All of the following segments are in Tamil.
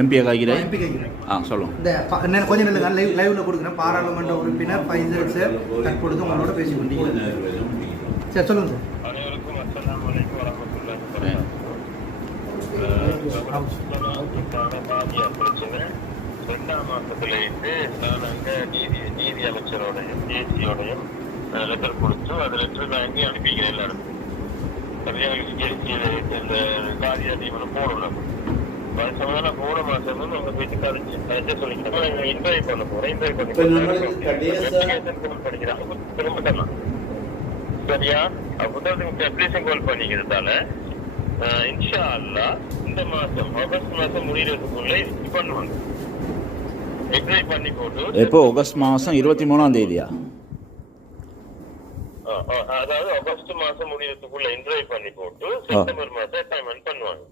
எம்பியை காய்கிறேன். சொல்லுங்க. இந்த கொஞ்சம் நல்ல லைவ்ல கொடுக்குறேன். பாராளுமன்ற உறுப்பினர் ஃபைசல் சார் தற்பொழுது உங்களோட பேசி கொண்டீங்க. சரி சொல்லுங்க சார். அனைவருக்கும் அஸ்ஸலாமு அலைக்கும் வரஹ்மத்துல்லாஹி வபரகாத்துஹு. பிரச்சனை 2ஆம் மாசத்துல இருந்து நான் அங்க நீதி அமைச்சரோடையும் ஜேசியோடையும் லெட்டர் கொடுத்து அந்த லெட்டர் நான் எங்கேயும் அனுப்பிக்கிறேன் எல்லாரும். எங்களுக்கு ஜேசியில இந்த காரியா நியமனம் போடணும். வருஷம் போன மாசம் உங்க பேச்சு கழிச்சு சொல்லிக்கிட்டோம். இன்டர்வியூ பண்ண போறேன். இன்டர்வியூ பண்ணி படிக்கிறாங்க திரும்ப சரியா புத்தகத்துக்கு அப்ளிகேஷன் கால் பண்ணிக்கிறதால இன்ஷா அல்லாஹ் இந்த மாசம் ஆகஸ்ட் மாசம் முடிகிறதுக்குள்ள இது பண்ணுவாங்க. எக்ஸை பண்ணி போட்டு எப்போ ஆகஸ்ட் மாசம் 23ஆம் தேதியா? அதாவது ஆகஸ்ட் மாசம் முடிகிறதுக்குள்ள இன்டர்வியூ பண்ணி போட்டு செப்டம்பர் மாசம் அப்பாயின்மெண்ட் பண்ணுவாங்க.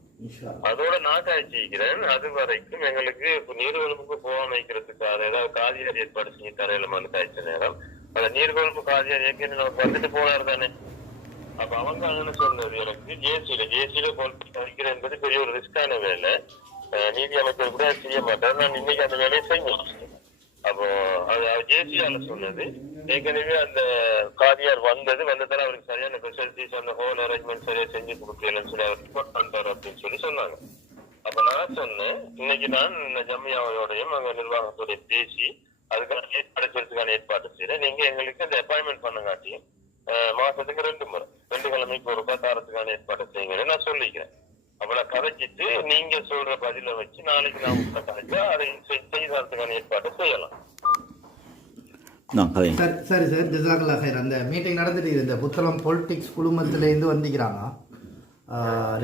அதோட நான் காய்ச்சிக்கிறேன். அது வரைக்கும் எங்களுக்கு நீர்வளப்புக்கு போகாம வைக்கிறதுக்காக ஏதாவது காதியார் ஏற்பாடு செஞ்சு தரையிலமான்னு காய்ச்ச நேரம் அந்த நீர்வளப்பு காதியார் ஏற்கனவே நமக்கு வந்துட்டு போனார் தானே. அப்ப அவங்க அங்கன்னு சொன்னது எனக்கு ஜேசியில வைக்கிற என்பது பெரிய ஒரு ரிஸ்கான வேலை. நீதி அமைச்சர் கூட செய்ய மாட்டார். நான் இன்னைக்கு அந்த வேலையை செஞ்சோம். அப்போ அது ஜேசியால சொன்னது ஏற்கனவே அந்த காதியார் வந்ததால அவருக்கு சரியான ஃபெசிலிட்டிஸ் அந்த ஹோல் அரேஞ்ச்மெண்ட் சரியா செஞ்சு கொடுக்கலன்னு சொல்லி அவர் ரிப்போர்ட் பண்ணிட்டாரு அப்படின்னு சொல்லி சொன்னாங்க. அப்ப நான் சொன்னேன் இன்னைக்கு நான் ஜம்மியாவோடையும் அங்க நிர்வாகத்தோட பேசி அதுக்கான ஏற்பாடு ஏற்பாடு செய்யறேன். நீங்க எங்களுக்கு அந்த அப்பாயின்மெண்ட் பண்ணுங்காட்டியும் மாசத்துக்கு 2 முறை 2 கிழமைக்கு ஒரு தாரத்துக்கான ஏற்பாடு செய்யுங்க நான் சொல்லிக்கிறேன். அவளை கதைச்சிட்டு நீங்க சொல்ற பதில வச்சு நாளைக்கு நான் உங்களை கதைச்சா அதை செய்யறதுக்கான ஏற்பாடு செய்யலாம். சரி சார் ஜஸாக்கல்லா ஹைர். அந்த மீட்டிங் நடந்துட்டு இந்த புத்தளம் பொலிட்டிக்ஸ் குழுமத்திலேருந்து வந்துக்கிறாங்க.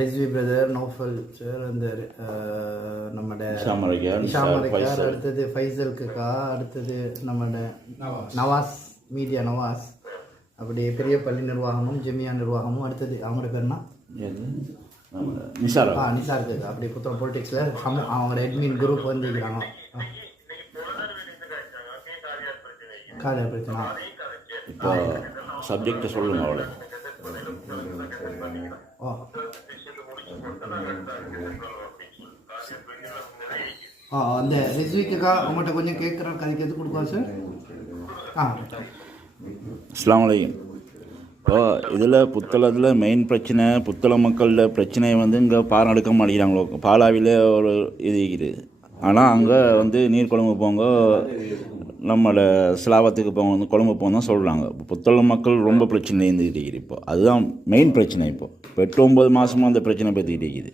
ரிஸ்வி பிரதர், நௌஃபல் சார், அந்த நம்மட ஷாமரைக்கார், அடுத்தது ஃபைசல் கக்கா, அடுத்தது நம்மட நவாஸ் மீடியா நவாஸ், அப்படி பெரிய பள்ளி நிர்வாகமும் ஜெமியா நிர்வாகமும், அடுத்தது அவங்களோட பேர்னா நிசார் கக்கா. அப்படி புத்தளம் பொலிட்டிக்ஸில் அவங்களோட அட்மின் குரூப் வந்துக்கிறாங்க. காரியா பிரச்சனை இப்போ சப்ஜெக்டை சொல்லுங்க. அவ்வளோ அந்த ரிஸ்விக்கா உங்கள்கிட்ட கொஞ்சம் கேட்குறேன், கதைக்கிறது கொடுக்குவா சார். அஸ்ஸலாமு அலைக்கும். இப்போ இதில் புத்தளத்தில் மெயின் பிரச்சனை, புத்தள மக்களோட பிரச்சனையை இங்கே பாரம் எடுக்க மாட்டேங்கிறாங்களோ. பாலாவியில் ஒரு இது இருக்குது. ஆனால் அங்கே நீர்கொழும்பு போங்க, நம்மளோட சிலாபத்துக்கு போங்க, கொழும்பு போங்க தான் சொல்கிறாங்க. இப்போ புத்தள மக்கள் ரொம்ப பிரச்சனை இருந்துக்கிட்டு இருக்குது. இப்போ அதுதான் மெயின் பிரச்சனை. இப்போ 8-9 மாதமாக அந்த பிரச்சனை பற்றிக்கிட்டு இருக்குது.